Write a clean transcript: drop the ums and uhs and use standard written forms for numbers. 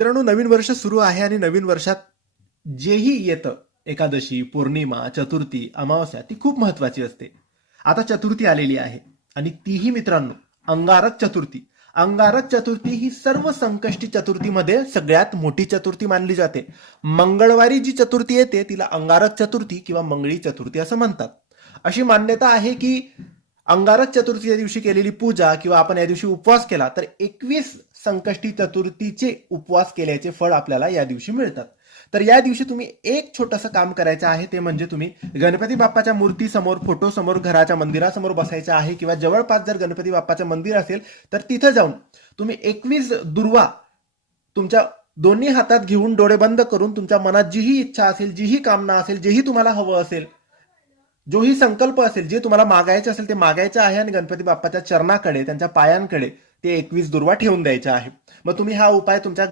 मित्रांनो, नवीन वर्ष सुरू आहे आणि नवीन वर्षात जेही येतं, एकादशी, पौर्णिमा, चतुर्थी, अमावस्या, ती खूप महत्वाची असते. आता चतुर्थी आलेली आहे आणि तीही मित्रांनो अंगारक चतुर्थी. अंगारक चतुर्थी ही सर्व संकष्टी चतुर्थीमध्ये सगळ्यात मोठी चतुर्थी मानली जाते. मंगळवारी जी चतुर्थी येते तिला अंगारक चतुर्थी किंवा मंगळी चतुर्थी असं म्हणतात. अशी मान्यता आहे की अंगारक चतुर्थीच्या दिवशी केलेली पूजा किंवा आपण या दिवशी उपवास केला तर 21 संकष्टी चतुर्थीचे उपवास केल्याचे फळ आपल्याला या दिवशी मिळतात. तर या दिवशी तुम्ही एक छोटंसं काम करायचं आहे, ते म्हणजे तुम्ही गणपती बाप्पाच्या मूर्तीसमोर, फोटोसमोर, घराच्या मंदिरासमोर बसायचं आहे किंवा जवळपास जर गणपती बाप्पाचं मंदिर असेल तर तिथं जाऊन तुम्ही 21 दुर्वा तुमच्या दोन्ही हातात घेऊन डोळे बंद करून तुमच्या मनात जीही इच्छा असेल, जीही कामना असेल, जेही तुम्हाला हवं असेल, जोही संकल्प असेल, जे तुम्हाला मागायचे असेल ते मागायचं आहे आणि गणपती बाप्पाच्या चरणाकडे, त्यांच्या पायांकडे ते 21 दुर्वा ठेवून द्यायचे आहे. मग तुम्ही हा उपाय तुमच्या